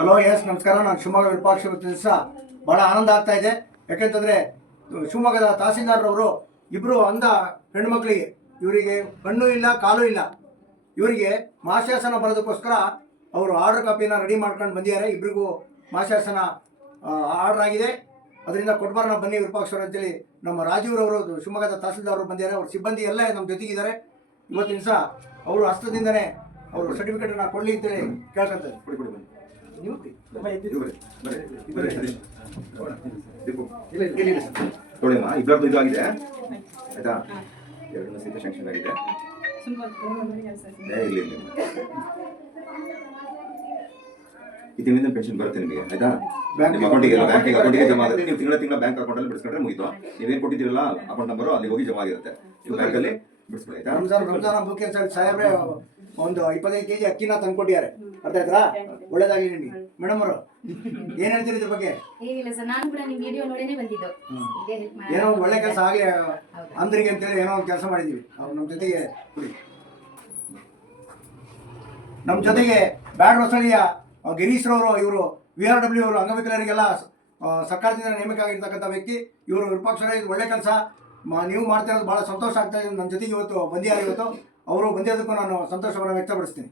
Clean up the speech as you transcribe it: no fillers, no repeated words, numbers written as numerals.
Hello S ನಮಸ್ಕಾರ. ನಾನು ಶಿವಮೊಗ್ಗ ವಿರೂಪಾಕ್ಷ ದಿವಸ ಭಾಳ ಆನಂದ ಆಗ್ತಾ ಇದೆ. ಯಾಕೆಂತಂದರೆ ಶಿವಮೊಗ್ಗದ ತಹಸೀಲ್ದಾರ್ರವರು ಇಬ್ಬರು ಅಂಧ ಹೆಣ್ಮಕ್ಳಿಗೆ, ಇವರಿಗೆ ಕಣ್ಣು ಇಲ್ಲ ಕಾಲು ಇಲ್ಲ, ಇವರಿಗೆ ಮಾಶಾಸನ ಬರೋದಕ್ಕೋಸ್ಕರ ಅವರು ಆರ್ಡರ್ ಕಾಪಿನ ರೆಡಿ ಮಾಡ್ಕೊಂಡು ಬಂದಿದ್ದಾರೆ. ಇಬ್ಬರಿಗೂ ಮಾಶಾಸನ ಆರ್ಡರ್ ಆಗಿದೆ. ಅದರಿಂದ ಕೊಟ್ಬಾರ ಬನ್ನಿ ವಿರೂಪಾಕ್ಷರು ಅಂತೇಳಿ ನಮ್ಮ ರಾಜೀವ್ರವರು ಶಿವಮೊಗ್ಗದ ತಹಸೀಲ್ದಾರರು ಬಂದಿದ್ದಾರೆ. ಅವ್ರ ಸಿಬ್ಬಂದಿ ಎಲ್ಲ ನಮ್ಮ ಜೊತೆಗಿದ್ದಾರೆ. ಇವತ್ತಿನ ದಿವಸ ಅವರು ಹಸ್ತದಿಂದನೇ ಅವರು ಸರ್ಟಿಫಿಕೇಟನ್ನು ಕೊಡಲಿ ಅಂತೇಳಿ ಕೇಳ್ಕೊತಾರೆ. ಬನ್ನಿ ನೋಡಿಮ್ಮ, ಇಬ್ಬರದ್ದು ಇದು ಆಗಿದೆ ಆಯ್ತಾ, ಎರಡನೇ ಸೀಟ್ ಶಾಂಕ್ಷನ್ ಆಗಿದೆ. ಇಲ್ಲ ಈ ತಿಂಗಳಿಂದ ಪೆನ್ಷನ್ ಬರುತ್ತೆ ನಿಮಗೆ ಆಯ್ತಾ. ನಿಮ್ಮ ಅಕೌಂಟಿಗೆ ಅಕೌಂಟಿಗೆ ಜಮಾ ಆಗುತ್ತೆ. ನೀವು ತಿಂಗಳ ಬ್ಯಾಂಕ್ ಅಕೌಂಟಲ್ಲಿ ಬಿಡಿಸ್ಕೊಂಡ್ರೆ ಮುಗಿತು. ನೀವೇನು ಕೊಟ್ಟಿದ್ದೀರಲ್ಲ ಅಕೌಂಟ್ ನಂಬರು ಅಲ್ಲಿ ಹೋಗಿ ಜಮಾ ಆಗಿರುತ್ತೆ. ನೀವು ಬ್ಯಾಂಕಲ್ಲಿ ಬಿಡಿಸ್ಕೊಳ್ಳಿ ಆಯ್ತಾ. ರಂಜಾನ್ ಹಬ್ಬಕ್ಕೆ ಸಾಹೇಬ್ರೆ ಒಂದು 25 kg ಅಕ್ಕಿನ ತಂದ್ಕೊಟ್ಟಿದ್ದಾರೆ. ಅರ್ಥ ಆಯ್ತಾ? ಒಳ್ಳೇದಾಗಲಿ ನಿಮಗೆ. ಮೇಡಮ್ ಅವರು ಏನ್ ಹೇಳ್ತೀರಿ ಇದ್ರ ಬಗ್ಗೆ? ಏನಿಲ್ಲ ಸರ್, ನಾನು ಕೂಡ ನಿಮ್ಮ ವಿಡಿಯೋ ನೋಡೇನೆ ಬಂದಿದ್ದು. ಏನೋ ಒಂದು ಒಳ್ಳೆ ಕೆಲಸ ಆಗಲಿ ಅಂದ್ರಿಗೆ ಅಂತೇಳಿ ಏನೋ ಒಂದು ಕೆಲಸ ಮಾಡಿದೀವಿ. ಅವ್ರು ನಮ್ಮ ಜೊತೆಗೆ ನಮ್ಮ ಜೊತೆಗೆ ಬ್ಯಾಡ್ ಹೊಸಳಿಯ ಗಿರೀಶ್ರವರು, ಇವರು VRW ಅವರು ಅಂಗವಿಕಲರಿಗೆಲ್ಲ ಸರ್ಕಾರದಿಂದ ನೇಮಕ ಆಗಿರ್ತಕ್ಕಂಥ ವ್ಯಕ್ತಿ. ಇವರು ವಿರೂಪಾಕ್ಷರ ಇದು ಒಳ್ಳೆ ಕೆಲಸ ನೀವು ಮಾಡ್ತಾ ಇರೋದು ಭಾಳ ಸಂತೋಷ ಆಗ್ತಾ ಇದೆ. ನನ್ನ ಜೊತೆಗೆ ಇವತ್ತು ಬಂದಿದ್ದಾರೆ. ಇವತ್ತು ಅವರು ಬಂದಿರೋದಕ್ಕೂ ನಾನು ಸಂತೋಷವನ್ನು ವ್ಯಕ್ತಪಡಿಸ್ತೀನಿ.